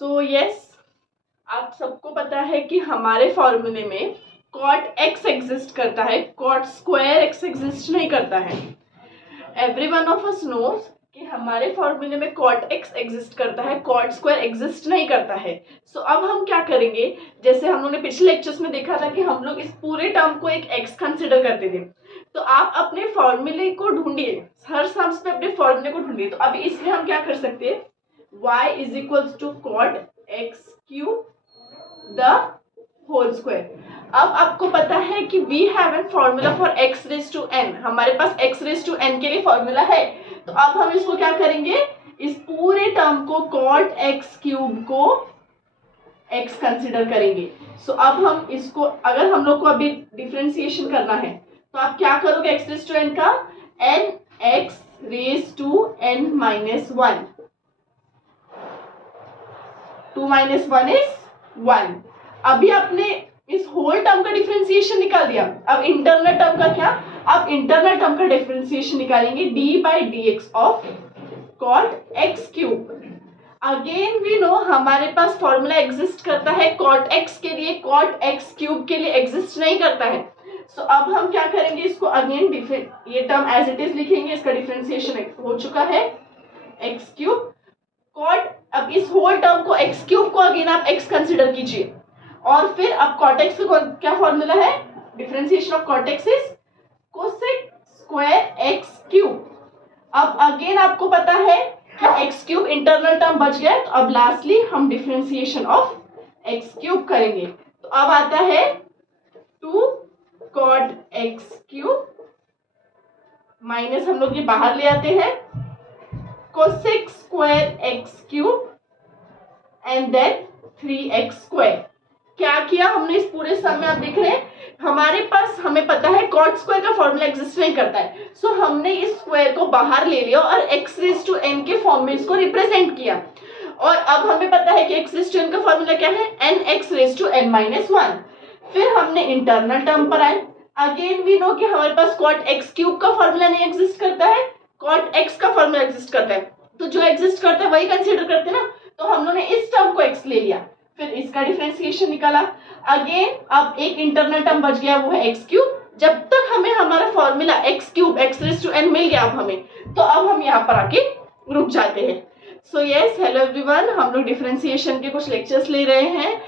So yes, आप सबको पता है कि हमारे फॉर्मूले में कॉट एक्स एग्जिस्ट करता है, कॉट स्क्वायर एक्स एग्जिस्ट नहीं करता है। Every one of us knows कि हमारे फॉर्मूले में कॉट एक्स एग्जिस्ट करता है, कॉट स्क्वायर एग्जिस्ट नहीं करता है। सो अब हम क्या करेंगे, जैसे हम लोगों ने पिछले लेक्चर्स में देखा था कि हम लोग इस पूरे टर्म को एक एक्स कंसिडर करते थे। तो आप अपने फॉर्मूले को ढूंढिए, हर सम्स पे अपने फॉर्मूले को ढूंढिए। तो अभी इसमें हम क्या कर सकते हैं, y is equals to cot x cube the whole square. अब आपको पता है कि we have an formula for x raise to n, हमारे पास x रेज टू n के लिए फॉर्मूला है। तो अब हम इसको क्या करेंगे, इस पूरे टर्म को कॉट एक्स क्यूब को x कंसिडर करेंगे। सो अब हम इसको, अगर हम लोग को अभी डिफरेंशिएशन करना है तो आप क्या करोगे, x रेज टू n का n x raise to n minus 1, 2 minus 1 is 1। अभी आपने इस होल टर्म का डिफरेंशिएशन निकाल दिया। अब इंटरनल टर्म का क्या, अब इंटरनल टर्म का डिफरेंशिएशन निकालेंगे d by d x of cot x cube. Again we know हमारे पास फॉर्मूला एग्जिस्ट करता है कॉट एक्स के लिए, कॉट एक्स क्यूब के लिए एग्जिस्ट नहीं करता है। सो अब हम क्या करेंगे, इसको अगेन ये टर्म एज इट इज लिखेंगे, इसका डिफरेंशिएशन हो चुका है एक्स क्यूब कॉट। अब इस होल टर्म को एक्स क्यूब को अगेन आप एक्स कंसिडर कीजिए, और फिर अब कॉट एक्स का क्या फॉर्मूला है, differentiation of cot x is cosec square x cube. अब अगेन आपको पता है कि एक्स क्यूब इंटरनल टर्म बच गया, तो अब लास्टली हम डिफरेंशिएशन ऑफ एक्स क्यूब करेंगे। तो अब आता है 2 कॉट एक्स क्यूब माइनस, हम लोग ये बाहर ले आते हैं, cosec square x cube and then 3x square. क्या किया हमने इस पूरे सम में, आप देख रहे हैं हमारे पास, हमें पता है कॉट स्क्वायर का फॉर्मूला एग्जिस्ट नहीं करता है। सो हमने इस स्क्वायर को बाहर ले लिया और x रेज टू n के फॉर्म में इसको रिप्रेजेंट किया। और अब हमें पता है कि x रेज टू n का फॉर्मूला क्या है, nx raise to n minus 1। फिर हमने इंटरनल टर्म पर आए, अगेन वी नो कि हमारे पास कॉट एक्स क्यूब का फॉर्मूला नहीं एग्जिस्ट करता है, कॉट एक्स का फॉर्मूला एग्जिस्ट करता है। तो जो एग्जिस्ट करता है वही कंसीडर करते हैं ना। तो हम लोगों ने इस टर्म को x ले लिया, फिर इसका डिफरेंशिएशन निकाला। अगेन अब एक इंटरनल टर्म बच गया, वो है एक्स क्यूब। जब तक हमें हमारा formula x cube x raise to n मिल गया अब हमें, तो अब हम यहाँ पर आके रुक जाते हैं। सो यस, हेलो एवरीवन, हम लोग डिफरेंशिएशन के कुछ लेक्चर्स ले रहे हैं।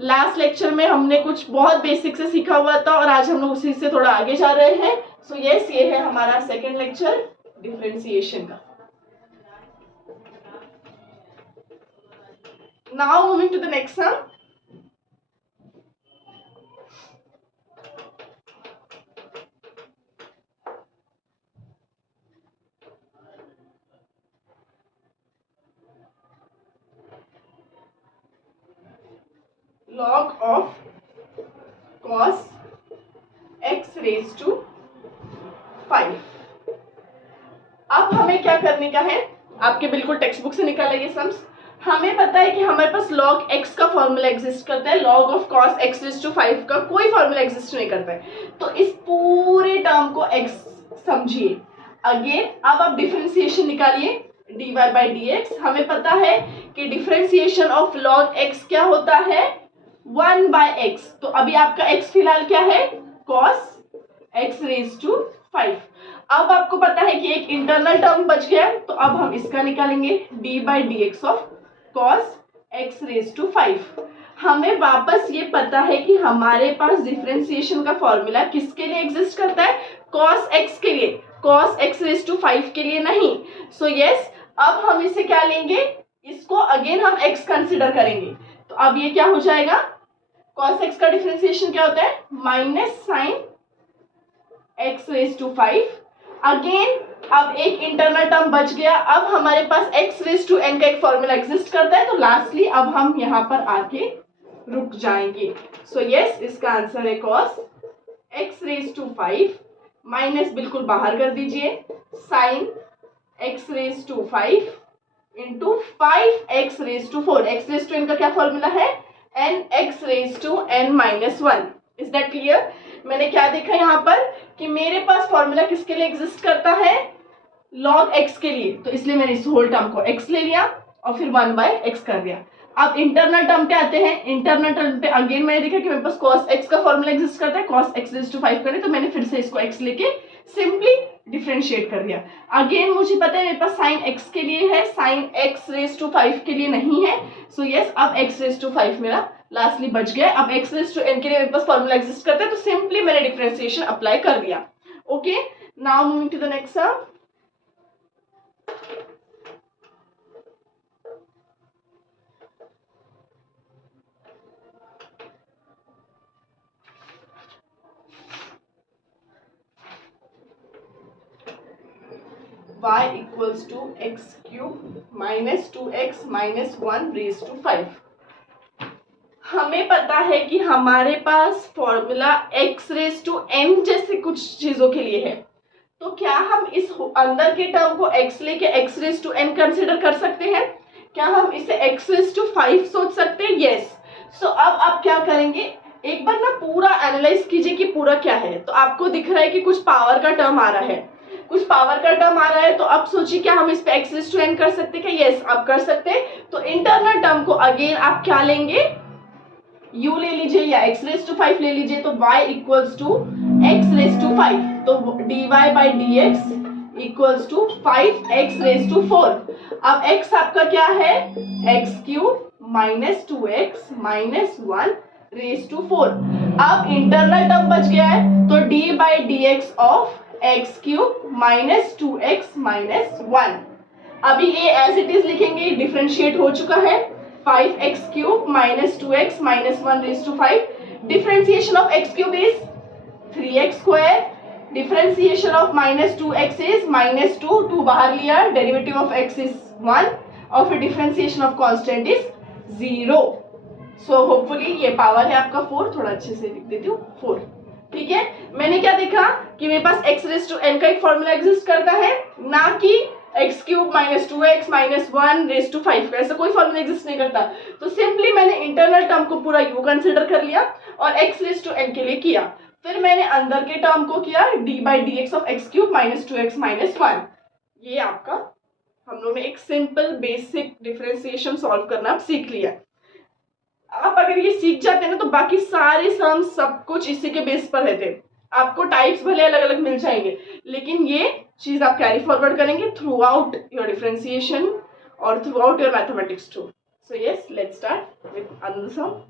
लास्ट लेक्चर में हमने कुछ बहुत बेसिक से सीखा हुआ था और आज हम लोग उसी से थोड़ा आगे जा रहे हैं। सो यस, ये है हमारा सेकेंड लेक्चर डिफरेंशिएशन का। Now moving to the next sum. Log of cos x raised to 5। अब हमें क्या करने का है, आपके बिल्कुल टेक्स्ट बुक से निकाला ये सम्स। हमें पता है कि हमारे पास log x का फॉर्मूला एग्जिस्ट करता है, log of cos x raised to 5 का कोई फॉर्मूला एग्जिस्ट नहीं करता है। तो इस पूरे टर्म को x समझिए। अगेन अब आप डिफरेंशिएशन निकालिए dy by dx। हमें पता है कि डिफरेंशिएशन ऑफ log x क्या होता है, 1 by x। तो अभी आपका x फिलहाल क्या है, cos x raised to 5। अब आपको पता है कि एक इंटरनल टर्म बच गया, तो अब हम इसका निकालेंगे d by dx of cos x raised to 5। हमें वापस ये पता है कि हमारे पास डिफरेंशिएशन का फॉर्मूला किसके लिए एग्जिस्ट करता है, cos x के लिए, cos x raised to 5 के लिए नहीं। सो यस, अब हम इसे क्या लेंगे, इसको अगेन हम x कंसिडर करेंगे। तो अब ये क्या हो जाएगा, cos x का डिफरेंशिएशन क्या होता है, minus sine x raised to 5। Again अब एक इंटरनल टर्म बच गया, अब हमारे पास x रेज टू n का एक फॉर्मूला एग्जिस्ट करता है। तो लास्टली अब हम यहाँ पर आके रुक जाएंगे। सो यस, इसका आंसर है cos x raise to 5 minus, बिल्कुल बाहर कर दीजिए, sine x raise to 5 into 5x raise to 4। x raise to n का क्या फॉर्मूला है, nx raise to n minus 1। Is that clear? मैंने क्या देखा यहाँ पर कि मेरे पास फॉर्मूला किसके लिए एग्जिस्ट करता है, log x के लिए, तो इसलिए मैंने इस होल टर्म को x ले लिया और फिर 1 by x कर दिया। अब इंटरनल टर्म पे आते हैं। इंटरनल टर्म पे अगेन मैंने देखा कि मेरे पास cos x का फॉर्मूला एग्जिस्ट करता है, cos x रेज टू 5 करने, तो मैंने फिर से इसको x लेके सिंपली डिफरेंशिएट कर दिया। अगेन मुझे पता है मेरे पास साइन x के लिए है, साइन x रेज टू 5 के लिए नहीं है। सो यस, अब x रेज टू 5 मेरा लास्टली बच गया। अब x रेज टू n के लिए मेरे पास फॉर्मूला एग्जिस्ट करता है, तो सिंपली मैंने डिफरेंशिएशन अप्लाई कर दिया। Okay, now moving to the next sum. y equals to x cube minus 2x minus 1 raised to 5। हमें पता है कि हमारे पास formula x raise to n जैसे कुछ चीजों के लिए है, तो क्या हम इस अंदर के टर्म को x लेके x raise to n consider कर सकते हैं? क्या हम इसे x रेज टू 5 सोच सकते हैं? यस। सो अब आप क्या करेंगे, एक बार ना पूरा एनालाइज कीजिए कि पूरा क्या है। तो आपको दिख रहा है कि कुछ पावर का टर्म आ रहा है, कुछ पावर का टर्म आ रहा है, तो अब सोचिए क्या हम इस पे x रेज टू n कर सकते हैं क्या? यस, आप कर सकते हैं। तो इंटरनल टर्म को अगेन आप क्या लेंगे, u ले लीजिए या x रेज टू 5 ले लीजिए। तो y equals to x raise to 5, तो dy by dx equals to 5x raise to 4। अब x आपका क्या है, x cube minus 2x minus 1 raise to 4। अब इंटरनल टर्म बच गया है, तो d by dx of x cube minus 2x minus 1। अभी ये एज इट इज लिखेंगे, डिफरेंशिएट हो चुका है। 5x cube minus 2x minus 1 raise to 5। Differentiation of x cube is 3x square, differentiation of minus 2x is minus 2, 2 बाहर लिया, derivative of x is 1 और फिर differentiation of constant is 0। So hopefully ये power है आपका 4, थोड़ा अच्छे से लिख देती हूँ 4। ठीक है, मैंने क्या देखा कि मेरे पास x रेज टू n का एक फॉर्मूला एग्जिस्ट करता है, ना कि x cube minus 2x minus 1 raise to 5 का, ऐसा कोई फॉर्मूला एग्जिस्ट नहीं करता। तो सिंपली मैंने इंटरनल टर्म को पूरा u कंसिडर कर लिया और x रेज टू n के लिए किया। फिर मैंने अंदर के टर्म को किया d by d x of x cube minus 2x minus 1। ये आपका हम लोगों ने एक सिंपल बेसिक डिफरेंशिएशन सॉल्व करना आप सीख लिया। आप अगर ये सीख जाते हैं ना, तो बाकी सारे सम सब कुछ इसी के बेस पर रहते। आपको टाइप्स भले अलग अलग मिल जाएंगे, लेकिन ये चीज आप कैरी फॉरवर्ड करेंगे थ्रू आउट योर डिफरेंशिएशन और throughout your mathematics too. So yes, let's start with another sum.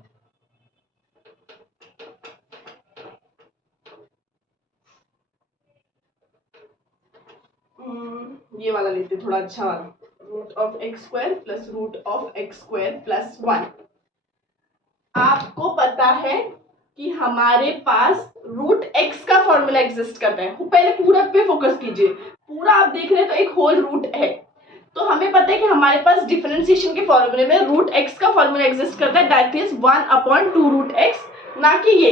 ये वाला लेते थोड़ा अच्छा वाला, root of x square plus root of x square plus 1। आपको पता है कि हमारे पास रूट एक्स का फॉर्मूला एग्जिस्ट करता है। पहले पूरा पे फोकस कीजिए, पूरा आप देख रहे हैं तो एक होल रूट है। तो हमें पता है कि हमारे पास डिफरेंशिएशन के फॉर्मूले में रूट एक्स का फॉर्मूला एग्जिस्ट करता है, दैट इज 1/2 रूट एक्स, ना कि ये।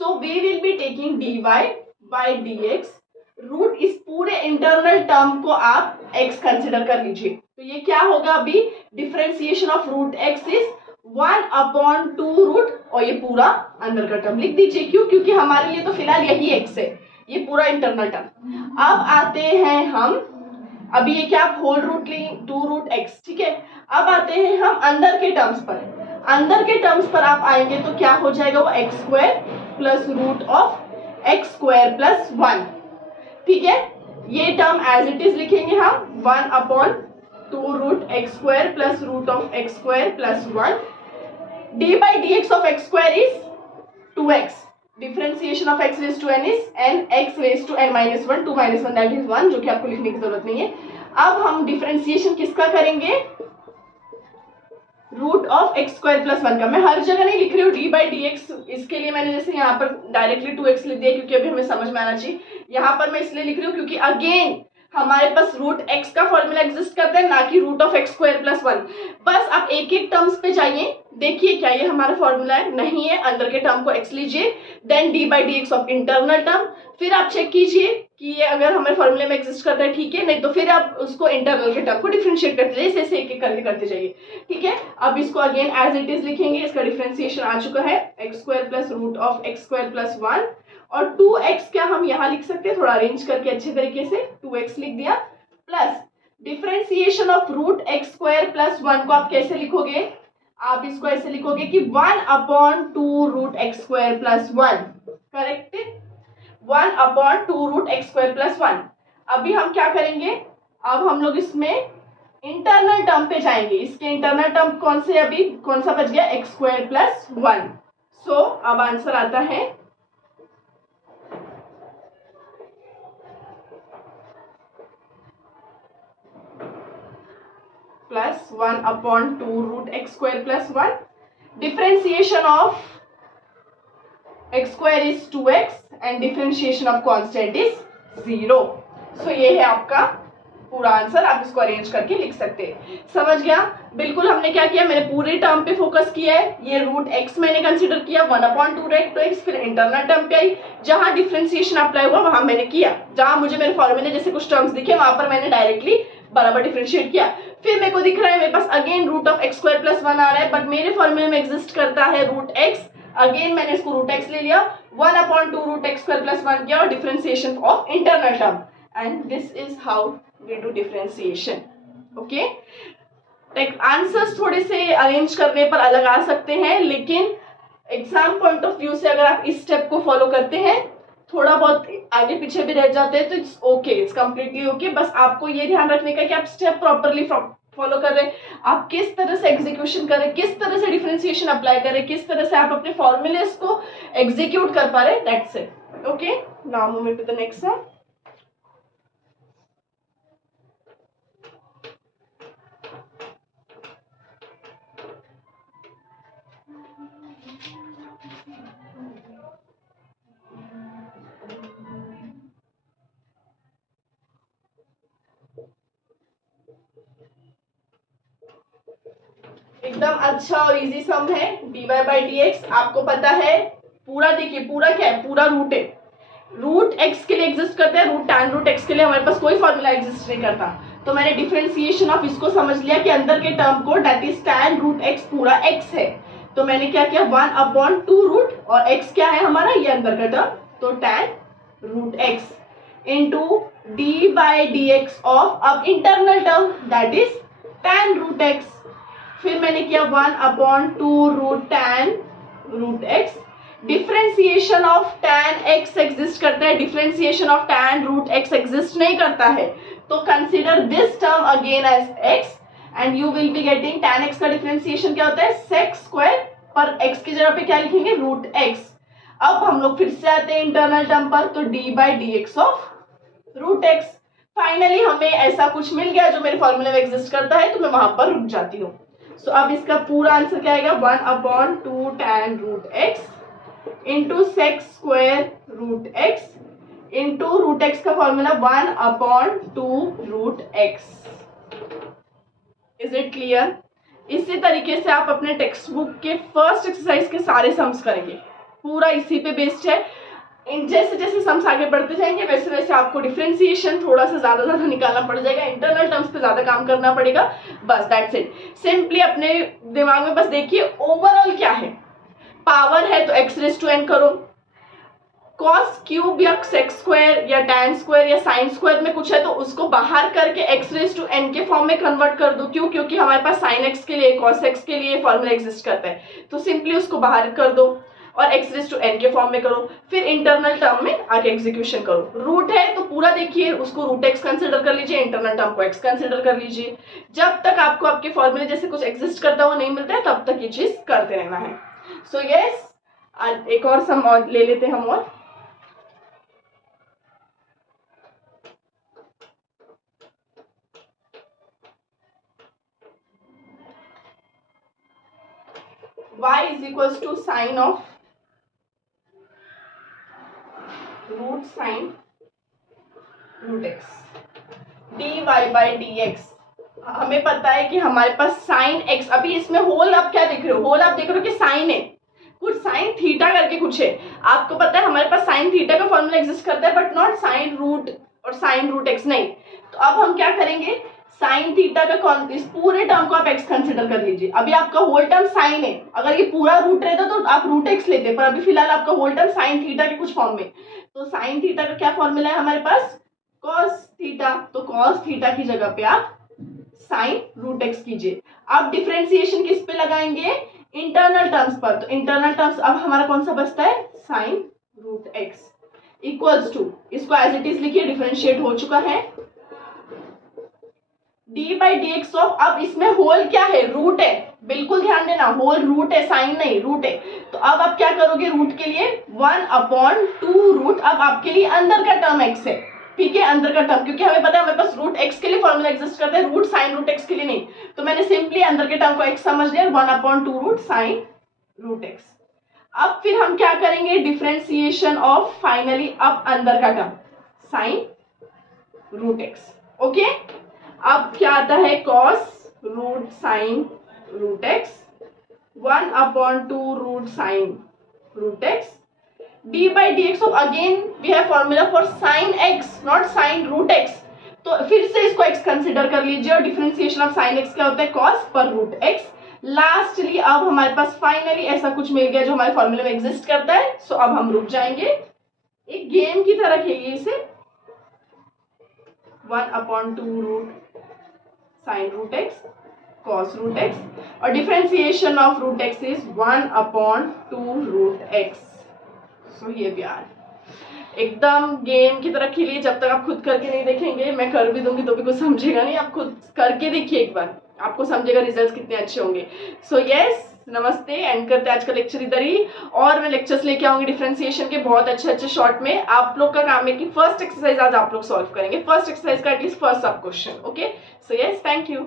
So we will be taking dy by dx, root इस पूरे इंटरनल टर्म को आप x कंसिडर कर लीजिए। तो ये क्या होगा, अभी differentiation of root x is 1/2 root, और ये पूरा अंदर का टर्म लिख दीजिए। क्यों? क्योंकि हमारे लिए तो फिलहाल यही x है, ये पूरा इंटरनल टर्म। अब आते हैं हम, अभी ये क्या होल रूट ली 2 रूट x, ठीक है। अब आते हैं हम अंदर के टर्म्स पर। अंदर के टर्म्स पर आप आएंगे तो क्या हो जाएगा, वो x square plus root of x square plus 1, ठीक है। ये टर्म एज इट इज लिखेंगे हम 1/2 root x square plus root of x square plus 1। D by d x of x square is 2x, differentiation of x raise to n is n x raise to n minus 1, 2 minus 1 that is 1, जो कि आपको लिखने की जरूरत नहीं है। अब हम डिफरेंशिएशन किसका करेंगे, root of x square plus 1 का। मैं हर जगह नहीं लिख रही हूँ डी बाई डी एक्स, इसके लिए मैंने जैसे यहाँ पर डायरेक्टली 2x लिख दिया क्योंकि अभी हमें समझ में आना चाहिए। यहाँ पर मैं इसलिए लिख रही हूँ क्योंकि अगेन हमारे पास रूट x का फॉर्मूला एग्जिस्ट करता है, ना कि root of x square plus 1। बस आप एक एक टर्म्स पे जाइए, देखिए क्या ये हमारा फॉर्मूला है, नहीं है, अंदर के टर्म को x लीजिए, then d by d x of internal term, फिर आप चेक कीजिए कि ये अगर हमें फॉर्मूले में एग्जिस्ट करता है, ठीक है, नहीं तो फिर आप उसको इंटरनल के टर्म को डिफरेंशिएट करते जाइए, ऐसे एक एक करके करते जाइए, ठीक है। अब इसको अगेन एज इट इज लिखेंगे, इसका डिफरेंशिएशन आ चुका है x square plus root of x square plus 1, और 2x क्या हम यहाँ लिख सकते हैं, थोड़ा अरेंज करके अच्छे तरीके से 2x लिख दिया, plus differentiation of root x square plus 1 को आप कैसे लिखोगे, आप इसको ऐसे लिखोगे कि 1/2√x² + 1, करेक्ट, 1/2√x² + 1। अभी हम क्या करेंगे, अब हम लोग इसमें इंटरनल टर्म पे जाएंगे। इसके इंटरनल टर्म कौन से, अभी कौन सा बच गया, x² + 1। सो अब आंसर आता है +1/2√x² + 1। Differentiation of x² is 2x and differentiation of constant is 0। सो ये है आपका पूरा आंसर, आप इसको अरेंज करके लिख सकते हैं। समझ गया? बिल्कुल हमने क्या किया, मैंने पूरे टर्म पे फोकस किया है। ये √x मैंने कंसीडर किया, 1/2√x, फिर इंटरनल टर्म पे आई, जहां डिफरेंशिएशन अप्लाई हुआ वहां मैंने किया, जहां मुझे मेरे फॉर्मूले जैसे कुछ टर्म्स दिखे वहां पर मैंने डायरेक्टली बराबर डिफरेंशिएट किया। फिर मेरे को दिख रहा है मेरे पास अगेन √x² + 1 आ रहा है, बट मेरे फॉर्मूले में एग्जिस्ट करता है √x। अगेन मैंने इसको √x ले लिया, 1/2√x² + 1 किया और differentiation of internal term, and this is how we do differentiation. Okay, answers थोड़े से अरेंज करने पर अलग आ सकते हैं, लेकिन एग्जाम पॉइंट ऑफ व्यू से अगर आप इस स्टेप को फॉलो करते हैं, थोड़ा बहुत आगे पीछे भी रह जाते हैं तो it's okay, it's completely okay. बस आपको ये ध्यान रखने का कि आप स्टेप प्रॉपरली फॉलो कर रहे हैं, आप किस तरह से एग्जीक्यूशन कर रहे हैं, किस तरह से डिफरेंशिएशन अप्लाई कर रहे हैं, किस तरह से आप अपने फॉर्मूलेस को एग्जीक्यूट कर पा रहे हैं, that's it. Okay, now moving to the next one. एकदम अच्छा और इजी सम है, dy/dx। आपको पता है पूरा, देखिए पूरा क्या है, पूरा रूट है, √x के लिए एग्जिस्ट करता है, √tan√x के लिए हमारे पास कोई फॉर्मूला एग्जिस्ट नहीं करता। तो मैंने डिफरेंशिएशन ऑफ इसको समझ लिया कि अंदर के टर्म को, दैट इज tan√x पूरा x है, तो मैंने क्या किया, 1/2 और x क्या है हमारा, ये अंदर का टर्म, तो tan√x इंटू dy/dx ऑफ, अब internal term that is tan√x, फिर मैंने किया 1/2√tan√x। Differentiation of tan x exist करता है, डिफरेंशिएशन ऑफ tan√x एग्जिस्ट नहीं करता है, तो consider this term again as x and you will be getting tan x का डिफरेंशिएशन क्या होता है, sec², पर x की जगह पे क्या लिखेंगे, √x। अब हम लोग फिर से आते हैं इंटरनल टर्म पर, तो d/dx ऑफ √x। फाइनली हमें ऐसा कुछ मिल गया जो मेरे फॉर्मूले में एग्जिस्ट करता है, तो मैं वहां पर रुक जाती हूँ। सो अब इसका पूरा आंसर क्या आएगा, 1/2 tan√x into sec² into √x का formula 1/2√x। Is it clear? इसी तरीके से आप अपने टेक्स्ट बुक के फर्स्ट एक्सरसाइज के सारे सम्स करेंगे, पूरा इसी पे बेस्ड है। जैसे जैसे सम्स आगे बढ़ते जाएंगे वैसे वैसे आपको डिफरेंशिएशन थोड़ा सा ज्यादा निकालना पड़ जाएगा, इंटरनल टर्म्स पे ज्यादा काम करना पड़ेगा, बस दैट्स इट। सिंपली अपने दिमाग में बस देखिए ओवरऑल क्या है, पावर है तो x⁻n करो, cos³ या sec² या tan² या sin² में कुछ है तो उसको बाहर करके x⁻n के फॉर्म में कन्वर्ट कर दो। क्यों? क्योंकि हमारे पास sin x के लिए, cos x के लिए फॉर्मूला एग्जिस्ट करता है, तो सिंपली उसको बाहर कर दो और x⁻n के फॉर्म में करो, फिर इंटरनल टर्म में आगे एग्जीक्यूशन करो। रूट है तो पूरा देखिए, उसको √x कंसिडर कर लीजिए, इंटरनल टर्म को x कंसिडर कर लीजिए। जब तक आपको आपके फॉर्मूले जैसे कुछ एग्जिस्ट करता हुआ नहीं मिलता है तब तक ये चीज करते रहना है। सो यस, एक और सम और ले लेते हैं हम, और y is equals to sin of √sin √x dy/dx। हमें पता है कि हमारे पास sin x, अभी इसमें होल आप क्या देख रहे हो, होल आप देख रहे हो कि साइन है, कुछ साइन थीटा करके कुछ है। आपको पता है हमारे पास साइन थीटा का फॉर्मूला एग्जिस्ट करता है, बट नॉट साइन रूट और साइन √x नहीं। तो अब हम क्या करेंगे, साइन थीटा का इस पूरे टर्म को आप x कंसिडर कर लीजिए। अभी आपका होल टर्म साइन है, अगर ये पूरा रूट रहता तो आप √x लेते, पर अभी फिलहाल आपका होल टर्म साइन थीटा के कुछ फॉर्म में, तो साइन थीटा का क्या फॉर्मूला है हमारे पास, cos थीटा, तो cos थीटा की जगह पे आप साइन √x कीजिए। अब डिफरेंशिएशन किस पे लगाएंगे, इंटरनल टर्म्स पर। तो इंटरनल टर्म्स अब हमारा कौन सा बचता है, sine root x equals to, इसको एज इट इज लिखिए, डिफरेंशिएट हो चुका है, d by d x of, अब इसमें होल क्या है, रूट है, बिल्कुल ध्यान देना, होल रूट है, साइन नहीं, रूट है। तो अब आप क्या करोगे रूट के लिए, 1/2 रूट, अब आपके लिए अंदर का टर्म एक्स है, ठीक है, अंदर का टर्म, क्योंकि हमें पता है हमारे पास रूट एक्स के लिए फॉर्मूला एग्जिस्ट करता है, रूट साइन रूट एक्स के लिए नहीं, तो मैंने सिंपली अंदर के टर्म को एक्स समझ लिया, 1/2 रूट साइन रूट एक्स। अब फिर हम क्या करेंगे, डिफरेंशिएशन ऑफ फाइनली अब अंदर का term sine root x, okay. अब क्या आता है, cos root sine root x, 1/2 root sine root x, d by d x of, again we have formula for sine x not sine root x, तो फिर से इसको एक्स कंसिडर कर लीजिए, और डिफरेंशिएशन ऑफ साइन एक्स क्या होता है, कॉस पर रूट एक्स। लास्टली अब हमारे पास फाइनली ऐसा कुछ मिल गया जो हमारे फॉर्मूले में एग्जिस्ट करता है, सो अब हम रुक जाएंगे, एक गेम की तरह खेलिए इसे, 1/2 root sine root x cos root x, और differentiation of root x is 1/2 root x. So here we are, एकदम गेम की तरह खेलिए, जब तक आप खुद करके नहीं देखेंगे, मैं कर भी दूंगी तो भी कुछ समझेगा नहीं, आप खुद करके देखिए एक बार, आपको समझेगा रिजल्ट्स कितने अच्छे होंगे। सो यस, नमस्ते, एंड करते हैं आज का लेक्चर इधर ही, और मैं लेक्चर्स लेके आऊंगी डिफरेंशिएशन के बहुत अच्छे शॉर्ट में। आप लोग का काम है कि फर्स्ट एक्सरसाइज आज आप लोग सॉल्व करेंगे, फर्स्ट एक्सरसाइज का एटलीस्ट फर्स्ट सब question, okay. So yes, thank you.